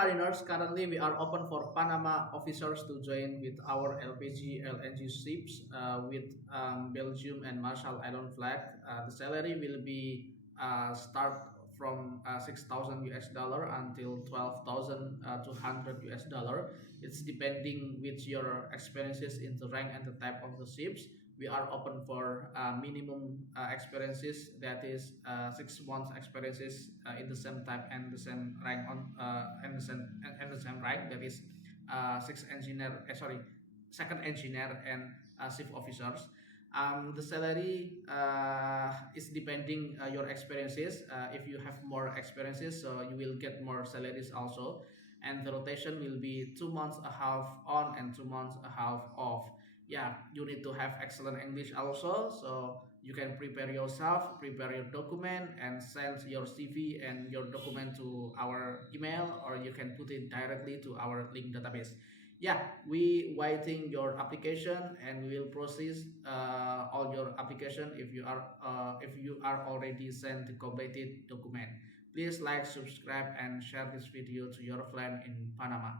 mariners, currently we are open for Panama officers to join with our LPG, LNG ships with Belgium and Marshall Island flag. The salary will be start from 6,000 US dollar until 12,200 US dollar. It's depending with your experiences in the rank and the type of the ships. We are open for minimum experiences, that is 6 months experiences in the same type and the same rank on and the same rank, that is six engineer sorry, second engineer and chief officers. The salary is depending your experiences. If you have more experiences, so you will get more salaries also, and the rotation will be 2 months a half on and 2 months a half off. Yeah, you need to have excellent English also, so you can prepare yourself, prepare your document and send your CV and your document to our email, or you can put it directly to our link database. Yeah, we waiting your application and we will process all your application if you are already sent the completed document. Please like, subscribe and share this video to your friend in Panama.